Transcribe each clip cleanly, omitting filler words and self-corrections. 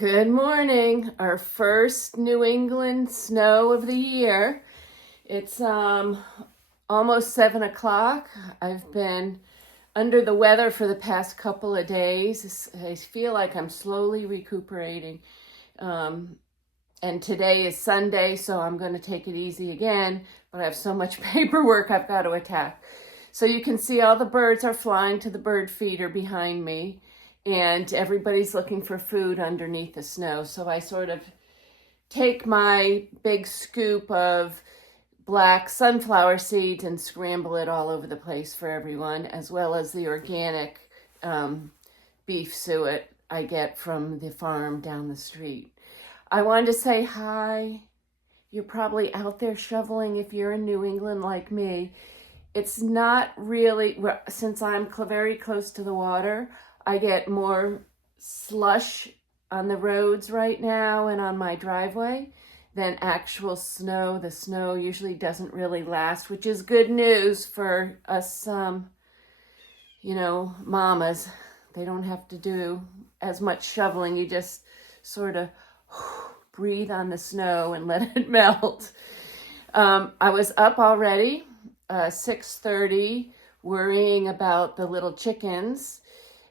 Good morning. Our first New England snow of the year. It's almost 7 o'clock. I've been under the weather for the past couple of days. I feel like I'm slowly recuperating. And today is Sunday, so I'm going to take it easy again, but I have so much paperwork I've got to attack. So you can see all the birds are flying to the bird feeder behind me, and everybody's looking for food underneath the snow. So I sort of take my big scoop of black sunflower seeds and scramble it all over the place for everyone, as well as the organic beef suet I get from the farm down the street. I wanted to say hi. You're probably out there shoveling if you're in New England like me. It's not really, since I'm very close to the water, I get more slush on the roads right now and on my driveway than actual snow. The snow usually doesn't really last, which is good news for us, mamas. They don't have to do as much shoveling. You just sort of breathe on the snow and let it melt. I was up already, 6:30, worrying about the little chickens.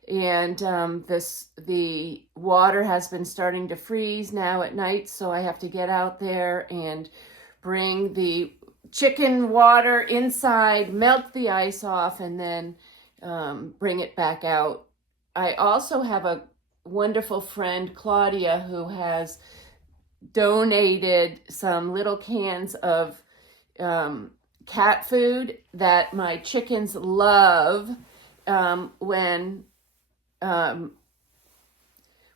And the water has been starting to freeze now at night, so I have to get out there and bring the chicken water inside, melt the ice off, and then bring it back out. I also have a wonderful friend, Claudia, who has donated some little cans of cat food that my chickens love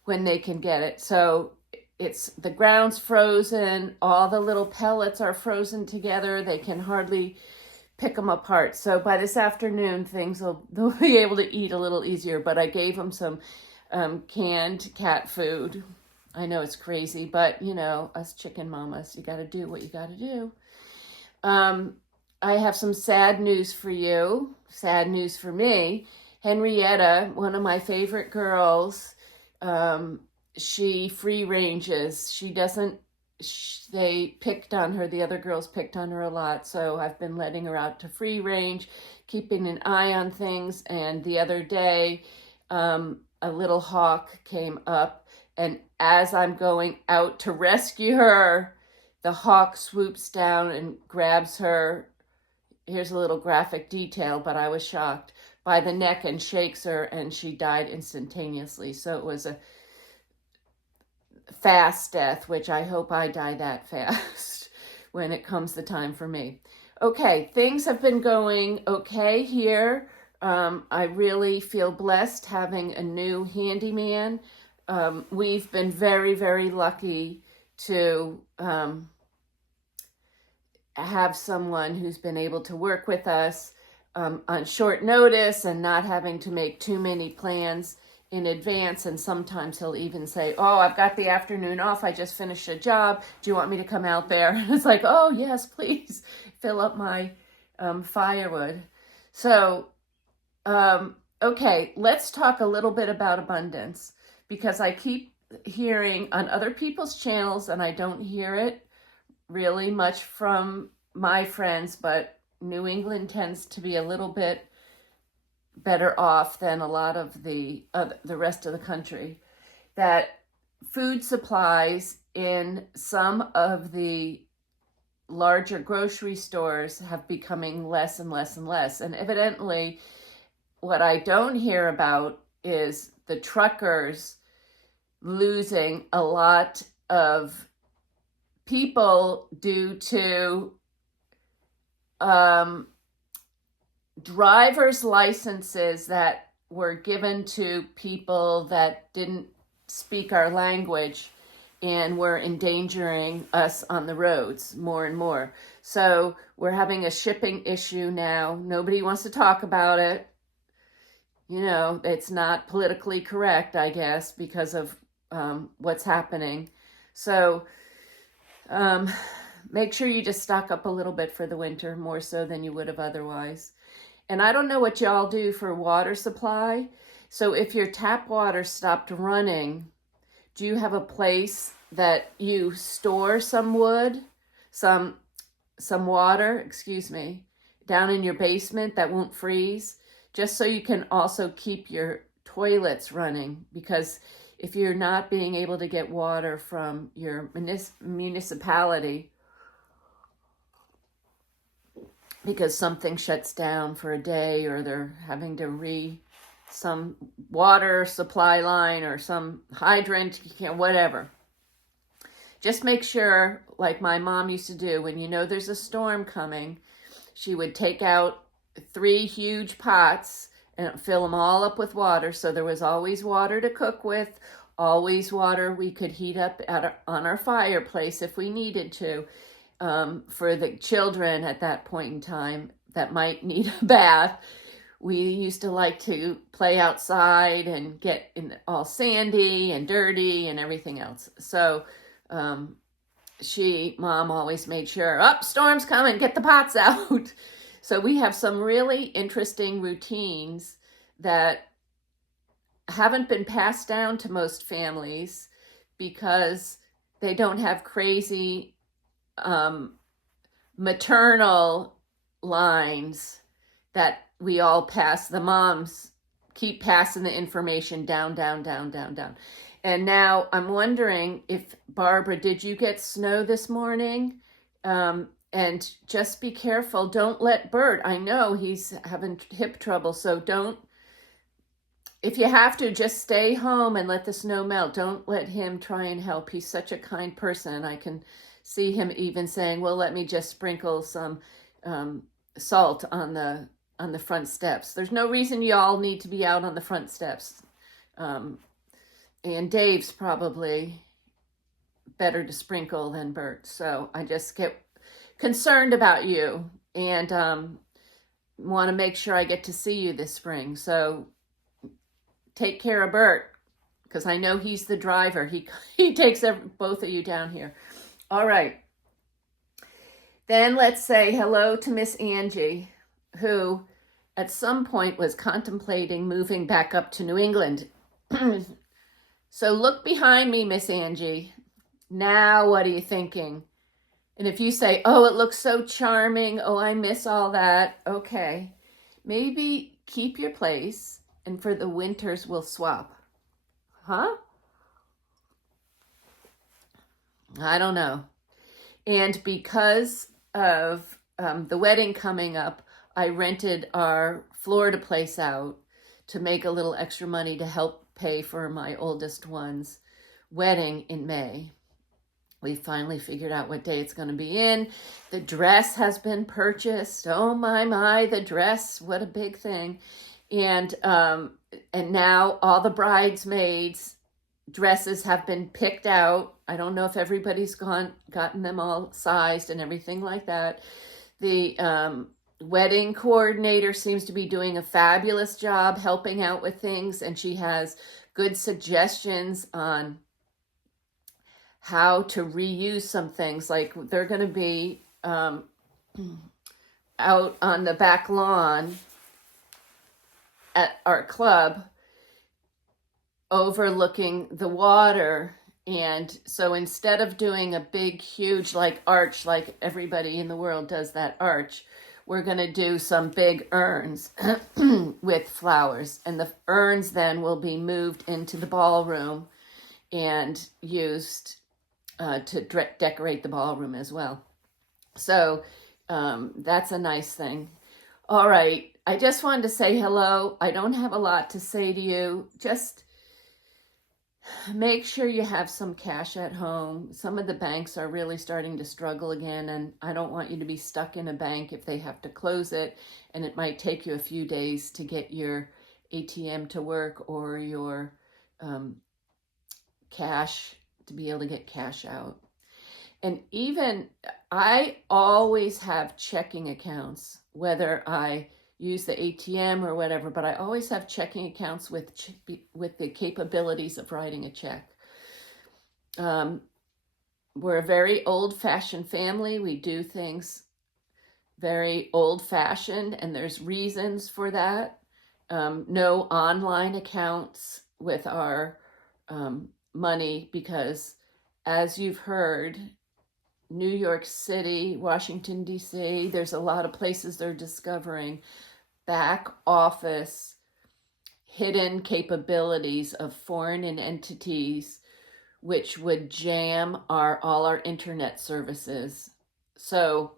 when they can get it. So it's the ground's frozen, all the little pellets are frozen together. They can hardly pick them apart. So by this afternoon, they'll be able to eat a little easier. But I gave them some canned cat food. I know it's crazy, but us chicken mamas, you got to do what you got to do. I have some sad news for you. Sad news for me. Henrietta, one of my favorite girls, she free ranges. They picked on her, the other girls picked on her a lot, so I've been letting her out to free range, keeping an eye on things, and the other day, a little hawk came up, and as I'm going out to rescue her, the hawk swoops down and grabs her, here's a little graphic detail, but I was shocked, by the neck and shakes her, and she died instantaneously. So it was a fast death, which I hope I die that fast when it comes the time for me. Okay, things have been going okay here. I really feel blessed having a new handyman. We've been very, very lucky to have someone who's been able to work with us on short notice and not having to make too many plans in advance. And sometimes he'll even say, oh, I've got the afternoon off. I just finished a job. Do you want me to come out there? And it's like, oh, yes, please fill up my firewood. So, okay, let's talk a little bit about abundance, because I keep hearing on other people's channels, and I don't hear it really much from my friends, but New England tends to be a little bit better off than a lot of the rest of the country, that food supplies in some of the larger grocery stores have becoming less and less and less. And evidently, what I don't hear about is the truckers losing a lot of people due to driver's licenses that were given to people that didn't speak our language and were endangering us on the roads more and more. So we're having a shipping issue now. Nobody wants to talk about it. It's not politically correct, I guess, because of what's happening. So make sure you just stock up a little bit for the winter, more so than you would have otherwise. And I don't know what y'all do for water supply. So if your tap water stopped running, Do you have a place that you store some wood, some water, excuse me, down in your basement that won't freeze? Just so you can also keep your toilets running, because if you're not being able to get water from your municipality because something shuts down for a day, or they're having to some water supply line or some hydrant, whatever. Just make sure, like my mom used to do, when you know there's a storm coming, she would take out 3 huge pots and fill them all up with water. So there was always water to cook with, always water we could heat up on our fireplace if we needed to. For the children at that point in time that might need a bath, we used to like to play outside and get all sandy and dirty and everything else. So Mom always made sure, storm's coming, get the pots out. So we have some really interesting routines that haven't been passed down to most families because they don't have crazy maternal lines that we all pass. The moms keep passing the information down. And now I'm wondering if, Barbara, did you get snow this morning? And just be careful. Don't let Bert, I know he's having hip trouble, so if you have to, just stay home and let the snow melt. Don't let him try and help. He's such a kind person. I can see him even saying, well, let me just sprinkle some salt on the front steps. There's no reason you all need to be out on the front steps. And Dave's probably better to sprinkle than Bert. So I just get concerned about you and want to make sure I get to see you this spring. So take care of Bert, because I know he's the driver. He takes both of you down here. All right. Then let's say hello to Miss Angie, who at some point was contemplating moving back up to New England. So look behind me, Miss Angie. Now what are you thinking? And if you say, oh, it looks so charming, oh, I miss all that, okay. Maybe keep your place, and for the winters we'll swap. Huh? I don't know. And because of the wedding coming up, I rented our Florida place out to make a little extra money to help pay for my oldest one's wedding in May. We finally figured out what day it's going to be in. The dress has been purchased. Oh my, the dress, what a big thing. And now all the bridesmaids' dresses have been picked out. I don't know if everybody's gotten them all sized and everything like that. The wedding coordinator seems to be doing a fabulous job helping out with things, and she has good suggestions on how to reuse some things. Like they're going to be out on the back lawn at our club overlooking the water. And so instead of doing a big, huge arch, like everybody in the world does that arch, we're going to do some big urns with flowers. And the urns then will be moved into the ballroom and used to decorate the ballroom as well. So that's a nice thing. All right. I just wanted to say hello. I don't have a lot to say to you. Just make sure you have some cash at home. Some of the banks are really starting to struggle again, and I don't want you to be stuck in a bank if they have to close it, and it might take you a few days to get your ATM to work or your cash, to be able to get cash out. And even, I always have checking accounts, whether I use the ATM or whatever, but I always have checking accounts with the capabilities of writing a check. We're a very old-fashioned family. We do things very old-fashioned, and there's reasons for that. No online accounts with our money because, as you've heard, New York City, Washington, D.C., there's a lot of places they're discovering back office hidden capabilities of foreign entities which would jam all our internet services. So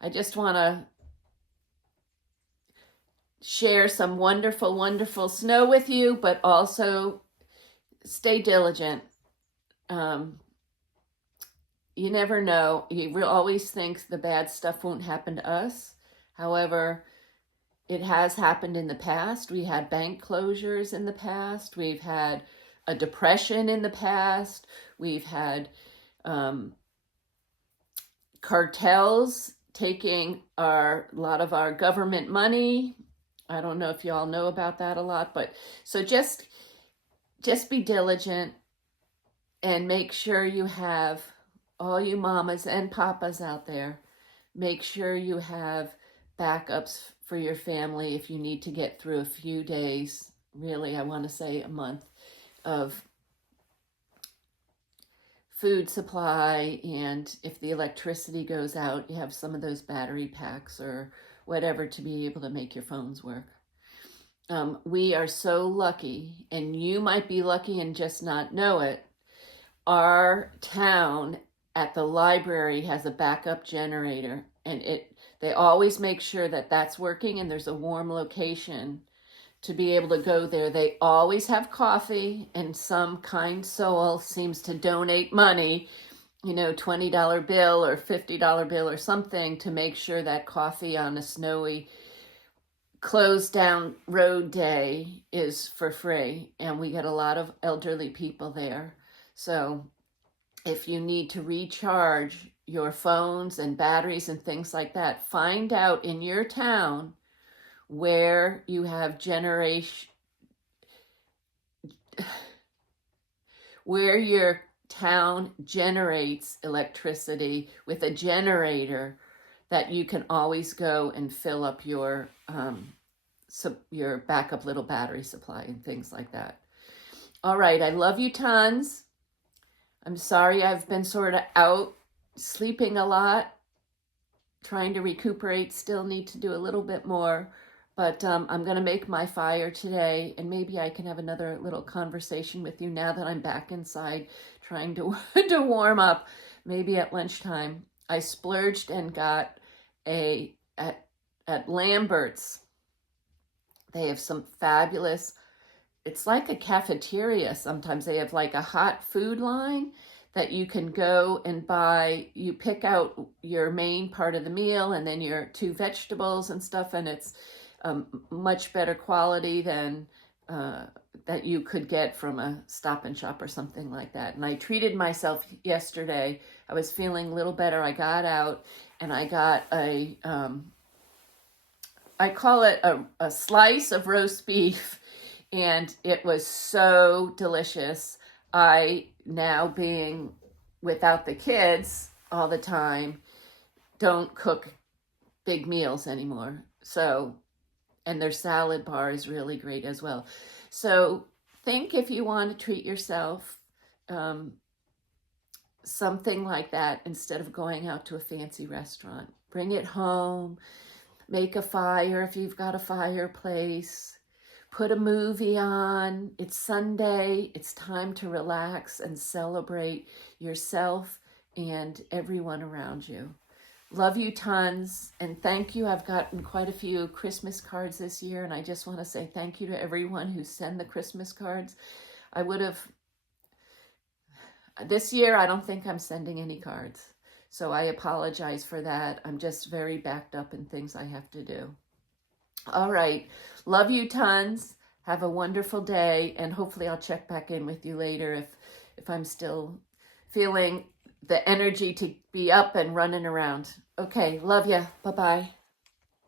I just want to share some wonderful, wonderful snow with you, but also stay diligent. You never know. You always think the bad stuff won't happen to us. However, it has happened in the past. We had bank closures in the past. We've had a depression in the past. We've had cartels taking a lot of our government money. I don't know if you all know about that a lot, but so just be diligent and make sure you have, all you mamas and papas out there, make sure you have backups for your family if you need to get through a few days, really, I want to say a month, of food supply. And if the electricity goes out, you have some of those battery packs or whatever to be able to make your phones work. We are so lucky, and you might be lucky and just not know it. Our town at the library has a backup generator, and they always make sure that that's working and there's a warm location to be able to go there. They always have coffee, and some kind soul seems to donate money, $20 bill or $50 bill or something, to make sure that coffee on a snowy closed down road day is for free. And we get a lot of elderly people there. So if you need to recharge your phones and batteries and things like that, find out in your town where you have where your town generates electricity with a generator that you can always go and fill up your backup little battery supply and things like that. All right, I love you tons. I'm sorry I've been sort of out sleeping a lot, trying to recuperate, still need to do a little bit more, but I'm going to make my fire today, and maybe I can have another little conversation with you now that I'm back inside trying to warm up, maybe at lunchtime. I splurged and got at Lambert's, they have some fabulous, it's like a cafeteria sometimes. They have like a hot food line that you can go and buy. You pick out your main part of the meal and then your 2 vegetables and stuff, and it's much better quality than that you could get from a Stop and Shop or something like that. And I treated myself yesterday. I was feeling a little better. I got out and I got I call it a slice of roast beef, and it was so delicious. I, now being without the kids all the time, don't cook big meals anymore. So, and their salad bar is really great as well. So think, if you want to treat yourself, something like that, instead of going out to a fancy restaurant. Bring it home, make a fire if you've got a fireplace, put a movie on. It's Sunday, it's time to relax and celebrate yourself and everyone around you. Love you tons, and thank you. I've gotten quite a few Christmas cards this year, and I just want to say thank you to everyone who sent the Christmas cards. This year, I don't think I'm sending any cards, so I apologize for that. I'm just very backed up in things I have to do. All right, love you tons. Have a wonderful day, and hopefully I'll check back in with you later if I'm still feeling the energy to be up and running around. Okay, love ya. Bye-bye.